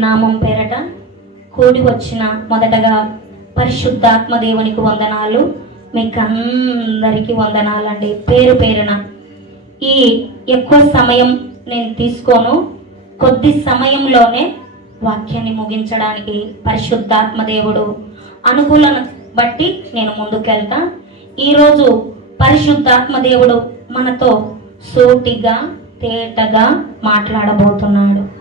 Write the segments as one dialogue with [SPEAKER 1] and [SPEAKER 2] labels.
[SPEAKER 1] నామం పేరట కూడి వచ్చిన మొదటగా పరిశుద్ధాత్మ దేవునికి వందనాలు. మీకు అందరికీ వందనాలండి. పేరు పేరున ఈ ఎక్కువ సమయం నేను తీసుకోను. కొద్ది సమయంలోనే వాక్యాన్ని ముగించడానికి పరిశుద్ధాత్మ దేవుడు అనుకూలను బట్టి నేను ముందుకెళ్తా. ఈరోజు పరిశుద్ధాత్మ దేవుడు మనతో సూటిగా తేటగా మాట్లాడబోతున్నాడు.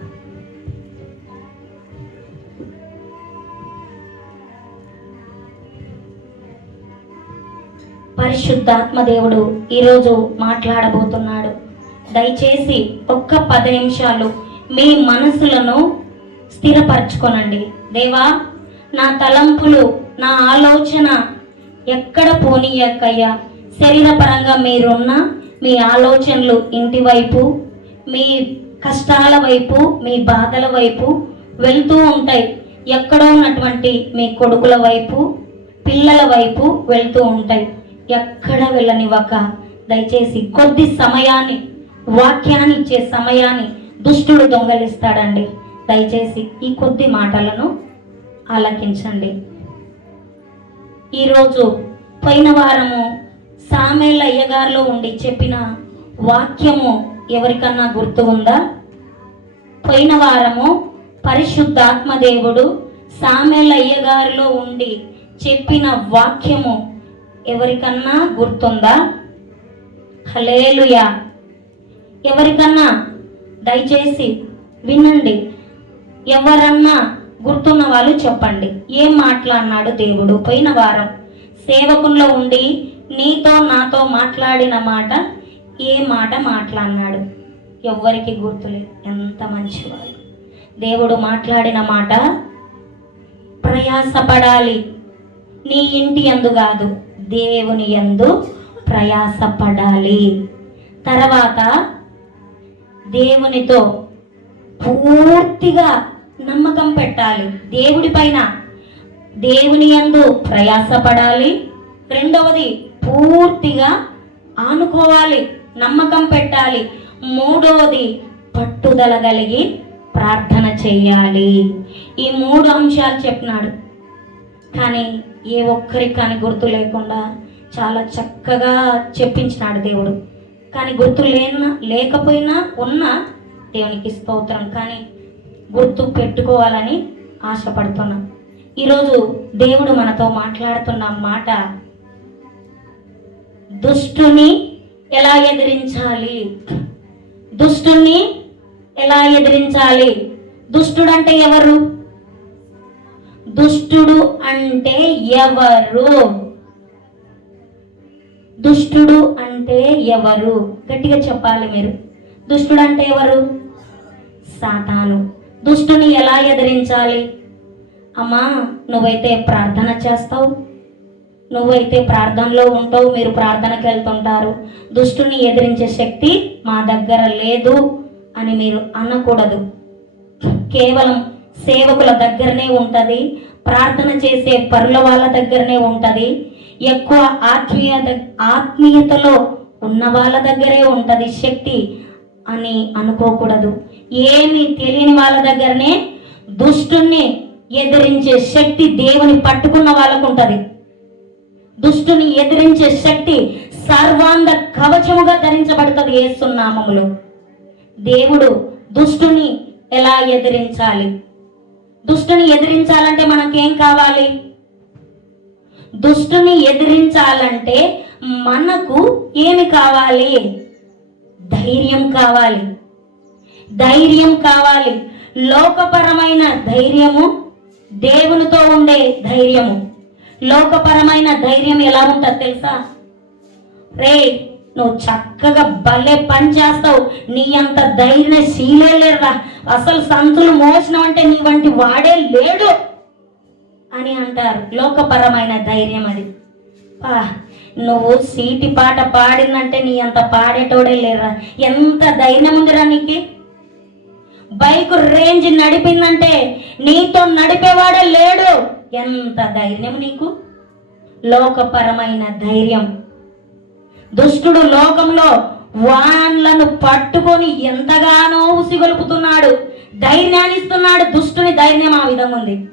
[SPEAKER 1] పరిశుద్ధాత్మ దేవుడు ఈరోజు మాట్లాడబోతున్నాడు. దయచేసి ఒక్క పది నిమిషాలు మీ మనసులను స్థిరపరచుకోనండి. దేవా నా తలంపులు నా ఆలోచన ఎక్కడ పోనీయక్కయ్యా? శరీరపరంగా మీరున్న మీ ఆలోచనలు ఇంటి వైపు మీ కష్టాల వైపు మీ బాధల వైపు వెళ్తూ ఉంటాయి. ఎక్కడో ఉన్నటువంటి మీ కొడుకుల వైపు పిల్లల వైపు వెళ్తూ ఉంటాయి. ఎక్కడ వెళ్ళనివ్వక? దయచేసి కొద్ది సమయాన్ని వాక్యాన్ని ఇచ్చే సమయాన్ని దుష్టుడు దొంగలిస్తాడండి. దయచేసి ఈ కొద్ది మాటలను ఆలకించండి. ఈరోజు పోయిన వారము సామేళ్ళ అయ్యగారిలో ఉండి చెప్పిన వాక్యము ఎవరికన్నా గుర్తు ఉందా? పోయిన వారము పరిశుద్ధాత్మ దేవుడు సామేళ్ళ అయ్యగారిలో ఉండి చెప్పిన వాక్యము ఎవరికన్నా గుర్తుందా? హలేలుయా ఎవరికన్నా? దయచేసి వినండి. ఎవరన్నా గుర్తున్న వాళ్ళు చెప్పండి. ఏం మాట్లాడినాడు దేవుడు? పోయిన వారం సేవకుల్లో ఉండి నీతో నాతో మాట్లాడిన మాట ఏ మాట మాట్లాడినాడు? ఎవ్వరికి గుర్తులేదు ఎంత మంచివాడు. దేవుడు మాట్లాడిన మాట ప్రయాసపడాలి. నీ ఇంటి ఎందు కాదు. దేవుని యందు ప్రయాసపడాలి. తర్వాత దేవునితో పూర్తిగా నమ్మకం పెట్టాలి. దేవుడి పైన దేవుని యందు ప్రయాసపడాలి. రెండవది పూర్తిగా ఆనుకోవాలి నమ్మకం పెట్టాలి. మూడవది పట్టుదల కలిగి ప్రార్థన చేయాలి. ఈ మూడు అంశాలు చెప్పినాడు. కానీ ఏ ఒక్కరికి కానీ గుర్తు లేకుండా చాలా చక్కగా చెప్పించినాడు దేవుడు. కానీ గుర్తు లేన లేకపోయినా ఉన్న దేవునికి స్తోత్రం. కానీ గుర్తు పెట్టుకోవాలని ఆశపడుతున్నా. ఈరోజు దేవుడు మనతో మాట్లాడుతున్న మాట దుష్టుని ఎలా ఎదిరించాలి? దుష్టుని ఎలా ఎదిరించాలి? దుష్టుడు అంటే ఎవరు? దుష్టుడు అంటే ఎవరు? దుష్టుడు అంటే ఎవరు? గట్టిగా చెప్పాలి మీరు. దుష్టుడు అంటే ఎవరు? సాతాను. దుష్టుని ఎలా ఎదిరించాలి? అమ్మా నువ్వైతే ప్రార్థన చేస్తావు. నువ్వైతే ప్రార్థనలో ఉంటావు మీరు ప్రార్థనకి వెళ్తుంటారు. దుష్టుని ఎదిరించే శక్తి మా దగ్గర లేదు అని మీరు అనకూడదు. కేవలం సేవకుల దగ్గరనే ఉంటుంది. ప్రార్థన చేసే పరుల వాళ్ళ దగ్గరనే ఉంటుంది. ఎక్కువ ఆత్మీయ ఆత్మీయతలో ఉన్న వాళ్ళ దగ్గరే ఉంటుంది శక్తి అని అనుకోకూడదు. ఏమి తెలియని వాళ్ళ దగ్గరనే దుష్టుణ్ణి ఎదిరించే శక్తి దేవుని పట్టుకున్న వాళ్ళకు ఉంటుంది దుష్టుని ఎదిరించే శక్తి సర్వాంగ కవచముగా ధరించబడుతుంది ఏసునామములు దేవుడు దుష్టుని ఎలా ఎదిరించాలి? దుష్టుని ఎదిరించాలంటే మనకేం కావాలి? దుష్టుని ఎదిరించాలంటే మనకు ఏమి కావాలి? ధైర్యం కావాలి. ధైర్యం కావాలి. లోకపరమైన ధైర్యము దేవునితో ఉండే ధైర్యము. లోకపరమైన ధైర్యం ఎలా ఉంటుంది తెలుసా? రే నువ్వు చక్కగా భలే పని చేస్తావు. నీ అంత ధైర్యశీలే లేరురా. అసలు సంతులు మోసనం అంటే నీ వంటి వాడే లేడు అని అంటారు. లోకపరమైన ధైర్యం అది. నువ్వు సీటి పాట పాడిందంటే నీ అంత పాడేటోడే లేరా. ఎంత ధైర్యం ఉందిరా నీకు? బైక్ రేంజ్ నడిపిందంటే నీతో నడిపేవాడే లేడు. ఎంత ధైర్యం నీకు? లోకపరమైన ధైర్యం. దుష్టుడు లోకంలో వాన్లను పట్టుకొని ఎంతగానో ఉసిగొలుపుతున్నాడు. ధైర్యాన్ని ఇస్తున్నాడు. దుష్టుని ధైర్యం ఆ విధంగా ఉంది.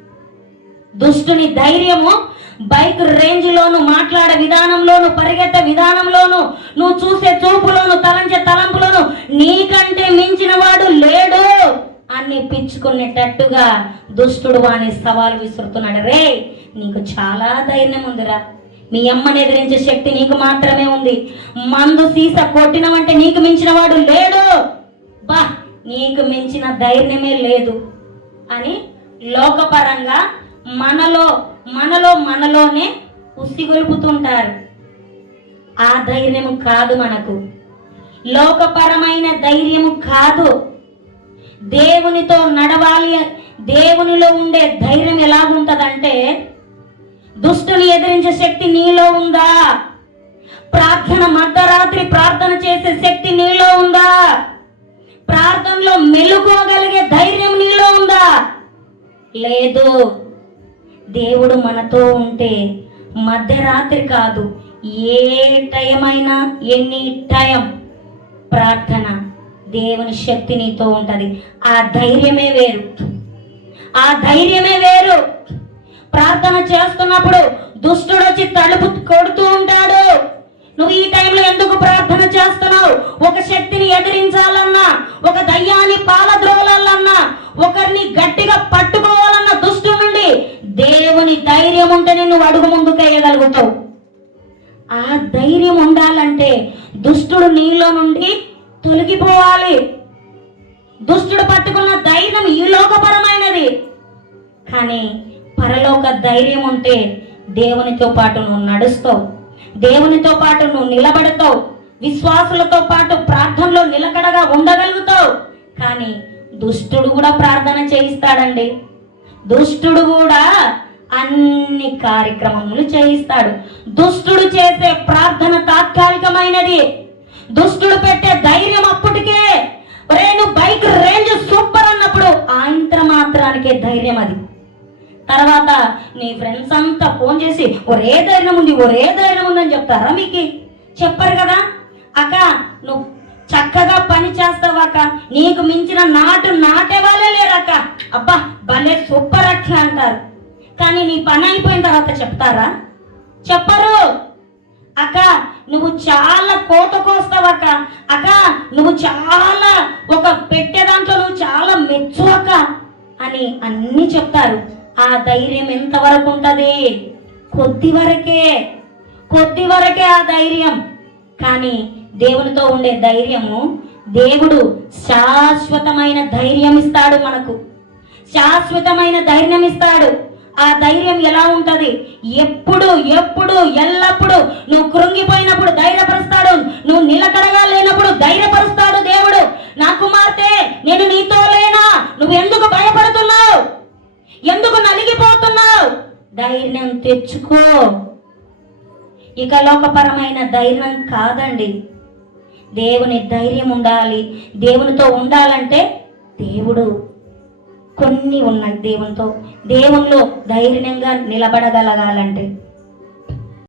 [SPEAKER 1] దుష్టుని ధైర్యము బైక్ రేంజ్ లోను మాట్లాడే విధానంలోను పరిగెత్తే విధానంలోను నువ్వు చూసే చూపులోను తలంచే తలంపులోను నీకంటే మించిన వాడు లేడు అని పిచ్చుకునేటట్టుగా దుష్టుడు వాని సవాలు విసురుతున్నాడు. రే నీకు చాలా ధైర్యం ఉందిరా. మీ అమ్మని ఎదిరించే శక్తి నీకు మాత్రమే ఉంది. మందు సీస కొట్టినవంటే నీకు మించిన వాడు లేడు. బా నీకు మించిన ధైర్యమే లేదు. అని లోకపరంగా మనలో మనలో మనలోనే ఉసిగొలుపుతుంటారు ఆ ధైర్యము కాదు మనకు. లోకపరమైన ధైర్యము కాదు. దేవునితో నడవాలి దేవునిలో ఉండే ధైర్యం ఎలాగుంటదంటే దుష్టుని ఎదిరించే శక్తి నీలో ఉందా? ప్రార్థన మధ్యరాత్రి ప్రార్థన చేసే శక్తి నీలో ఉందా? ప్రార్థనలో మెలుకోగలిగే ధైర్యం నీలో ఉందా? లేదు. దేవుడు మనతో ఉంటే మధ్యరాత్రి కాదు ఏ టైం అయినా ఎన్ని టైం ప్రార్థన దేవుని శక్తి నీతో ఉంటుంది. ఆ ధైర్యమే వేరు. ఆ ధైర్యమే వేరు. ప్రార్థన చేస్తున్నప్పుడు దుష్టుడు వచ్చి తలుపు కొడుతూ ఉంటాడు. నువ్వు ఈ టైంలో ఎందుకు ప్రార్థన చేస్తున్నావు? ఒక శక్తిని ఎదిరించాలన్నా ఒక దయ్యాన్ని పాలద్రోలాలన్నా ఒకరిని గట్టిగా పట్టుకోవాలన్న దుష్టు నుండి దేవుని ధైర్యం ఉంటేనే నువ్వు అడుగు ముందుకు వేయగలుగుతావు. ఆ ధైర్యం ఉండాలంటే దుష్టుడు నీలో నుండి తొలగిపోవాలి. దుష్టుడు పట్టుకున్న ధైర్యం ఈ లోకపరమైనది. కానీ పరలోక ధైర్యం ఉంటే దేవునితో పాటు నువ్వు నడుస్తావు. దేవునితో పాటు నువ్వు నిలబడతావు. విశ్వాసులతో పాటు ప్రార్థనలో నిలకడగా ఉండగలుగుతావు. కానీ దుష్టుడు కూడా ప్రార్థన చేయిస్తాడండి. దుష్టుడు కూడా అన్ని కార్యక్రమములు చేయిస్తాడు. దుష్టుడు చేసే ప్రార్థన తాత్కాలికమైనది. దుష్టుడు పెట్టే ధైర్యం అప్పటికే. రేణు నువ్వు బైక్ రేంజ్ సూపర్ అన్నప్పుడు ఆయంత్ర మాత్రానికే ధైర్యం అది. తర్వాత నీ ఫ్రెండ్స్ అంతా ఫోన్ చేసి ఒరే ధైర్యం ఉంది ఒరే ధైర్యం ఉందని చెప్తారా మీకు? చెప్పరు కదా. అక్క నువ్వు చక్కగా పని చేస్తావు అక్క? నీకు మించిన నాటు నాటే వాళ్ళే లేరక్క అబ్బా భలే సూపర్ అక్క అంటారు. కానీ నీ పని అయిపోయిన తర్వాత చెప్తారా? చెప్పరు. అక్క నువ్వు చాలా కోత కోస్తావు అక్క? అక్క నువ్వు చాలా ఒక పెట్టే దాంట్లో నువ్వు చాలా మెచ్చు అక్క అని అన్నీ చెప్తారు. ఆ ధైర్యం ఎంతవరకు ఉంటుంది? కొద్ది వరకే. కొద్ది వరకే ఆ ధైర్యం. కానీ దేవునితో ఉండే ధైర్యము దేవుడు శాశ్వతమైన ధైర్యం ఇస్తాడు మనకు. శాశ్వతమైన ధైర్యం ఇస్తాడు. ఆ ధైర్యం ఎలా ఉంటుంది? ఎప్పుడు ఎప్పుడు ఎల్లప్పుడు నువ్వు కృంగిపోయినప్పుడు ధైర్యపరుస్తాడు. నువ్వు నిలకడగా లేనప్పుడు ధైర్యపరుస్తాడు దేవుడు. నా కుమార్తె నేను నీతో లేనా? నువ్వు ఎందుకు భయపడుతున్నావు? ఎందుకు నలిగిపోతున్నావు ధైర్యం తెచ్చుకో. ఇక లోకపరమైన ధైర్యం కాదండి. దేవుని ధైర్యం ఉండాలి. దేవునితో ఉండాలంటే దేవుడు కొన్ని ఉన్నాయి దేవునితో. దేవునిలో ధైర్యంగా నిలబడగలగాలంటే.